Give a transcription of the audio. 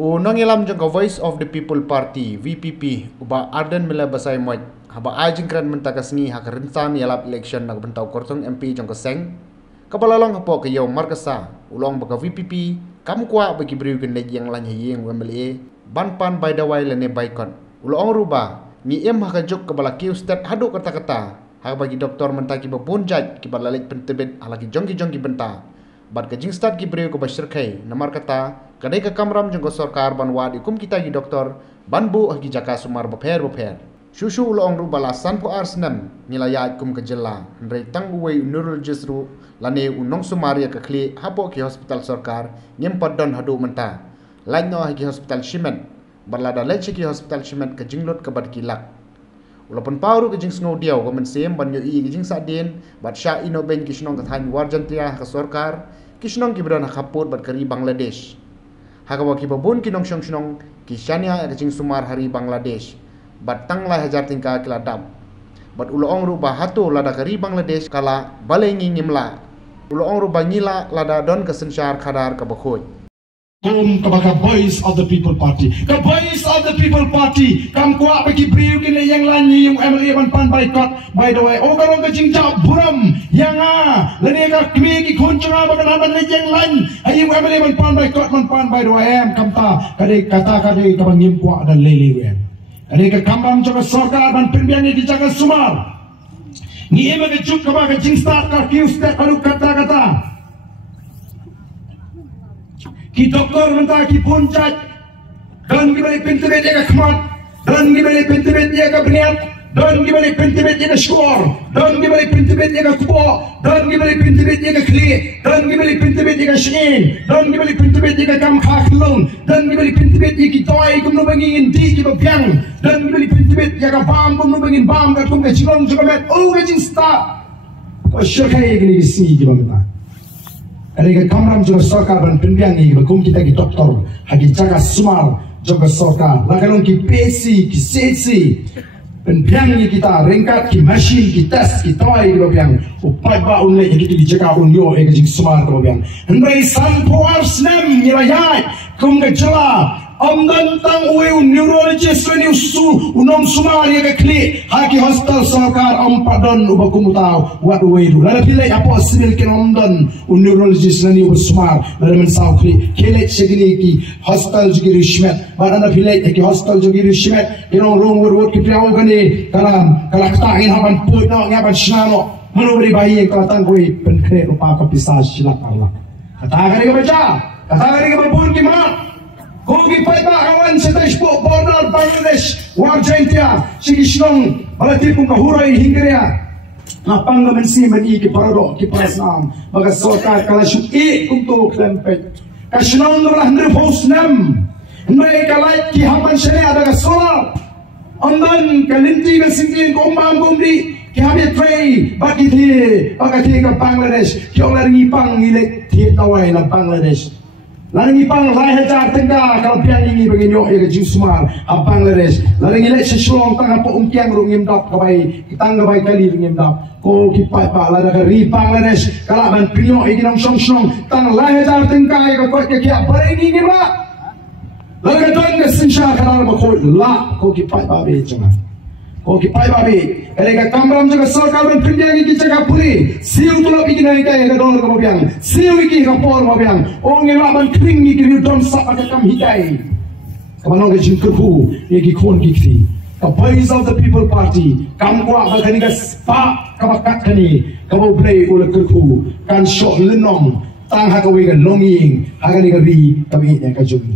Unang ilam jangka Voice of the People Party VPP uba Arden mila basai moy haba ajing kran mentakasngi hak rentan yalap election nak bentau kortong MP jangka seng kabalalong hapo ke yau markasa ulong baka VPP kamu kuat bagi beriu gen lagi yang lanya yang MLA ban by the way lene baikon ulong ruba ni em hakajuk kabala kiu stat hadu kata-kata hak bagi doktor mentaki babunjat kibala lek pentebet halaki jonggi benta bad kajing start ki beriu ko basyirkai namar kata kadai ka kamram jengko sarkar banwad ikum kita gi doktor banbu agi jaka sumar bapher shushu ulong ru balasan po arsnam nilaya ikum ka jella ndrei tang uwei neurologist ru lane unong sumaria ka kli hapo ki hospital sarkar nyem padon hadu menta laino agi hospital shimet balada leche ki hospital shimet ka jinglot ka bad kilak ulapun pauru ka jing snow diaw ko mensem banyo i jing sadin bat sha ino ben kishnong ka than warjantia ka sarkar kishnong ki bran khapot bat kari Bangladesh hakawa ki babun kinong shong kishania kajing sumar hari Bangladesh batang lah hajar tingka kiladam bat uloong ruba hatu lada kari Bangladesh kala balengi ngimla uloong ruba ngila lada don kesensyar kadar kabakhoy kepada Voice of the People Party. Ke Voice of the People Party. Kam kuat bagi beriu kini yang lanyi yang MLA ban boycott. By the way, orang kecing jauh buram yang lani ka kwi ki kuncung bagan aban yang lan. Ayu MLA ban boycott by the way kam ta kata kabang ngim kuat dan lele wem. Kade ka kamam jaga sarkar ban pimbiangi di jaga sumar. Ni ema ke juk ka kecing start ka kiu step baru kata. Ki doktor mentah ki puncak dan ki balik pintu bet dia kemat dan ki balik pintu bet dia ke berniat dan ki balik pintu bet dia ke syukur dan ki balik pintu bet dia ke kubo dan ki balik pintu bet dia ke kli dan ki balik pintu bet dia ke syin dan ki balik pintu bet dia ke kam khaklung dan ki balik pintu bet dia ki toy kum no bangin di ki babyang dan ki balik pintu bet dia ke bam kum no bangin bam ka kum ke chilong juga bet ke jing start ko syakai gini si ki bangta Ada kamram juga sarkar dan pimpiangi bakum kita ki doktor hagi jaga sumar juga sarkar lagalong ki pesi ki sesi pimpiangi kita ringkat ki mesin ki tes ki toy ki babiang upai ba unle ki di jaga unyo e ki sumar ki babiang hendai sampo arsnem nilayai kum ke jala amdan tang uwe neurologist ni usu unom sumar ye ke kli hagi hospital sarkar ampadon ubakum tau wat uwe du la pilai apa sibil ken amdan neurologist ni usumar la men saw kli kele segini ki hospital jugi rishmet barana pilai ki hospital jugi rishmet you know wrong word ki priaw gani kala tain haban put no ngaban shnano menubri bayi ka tang koi pen kre rupa ka pisah silak arla kata gari ka baca kata gari ka babun ki mat Kogi paiba awan sa Tashpo, border Bangladesh, Warjantia, Sigishnong, Balatipong kahuray hingkriya. Napanggaman si mani ki parado ki parasam, baga sarkar kalasyu kung to klempet. Kashnong nalah nirpos nam, may kalait ki haman siya adaga solar. Andan kalinti ka singin ko umbang-umri, ki hamit tray, bakit hi ka Bangladesh, ki ang laringipang ilik titaway na Bangladesh. Lalang ipang lahajar tengah kalau pian ini begini ya ke Jusmar Bangladesh lalang ilek sesulong tengah po umkiang rungim dap kabai kita ngabai kali rungim dap ko kipai pa lada ke ri Bangladesh kalau ban pinyo ikinong song tang lahajar tengah ya ko kia bare ini ni ba lalang don ke sinsha kalau ba ko la ko kipai pa be jangan ko kipai pa be Erega kamram juga sarkar ban pindiangi ki jaga puri siu tulap iki nai kai ka dollar ka mobiang siu iki ka por mobiang ong ela ban kringi ki don sa ka kam hidai kamano ke jingku eki kon ki kri the Voice of the People Party kam kwa ba kani ka spa ka bakat kani ka bo play ul kurku kan shot lenong tang ha ka wi ka longing ha ka ni ka ri ka mi ka jumi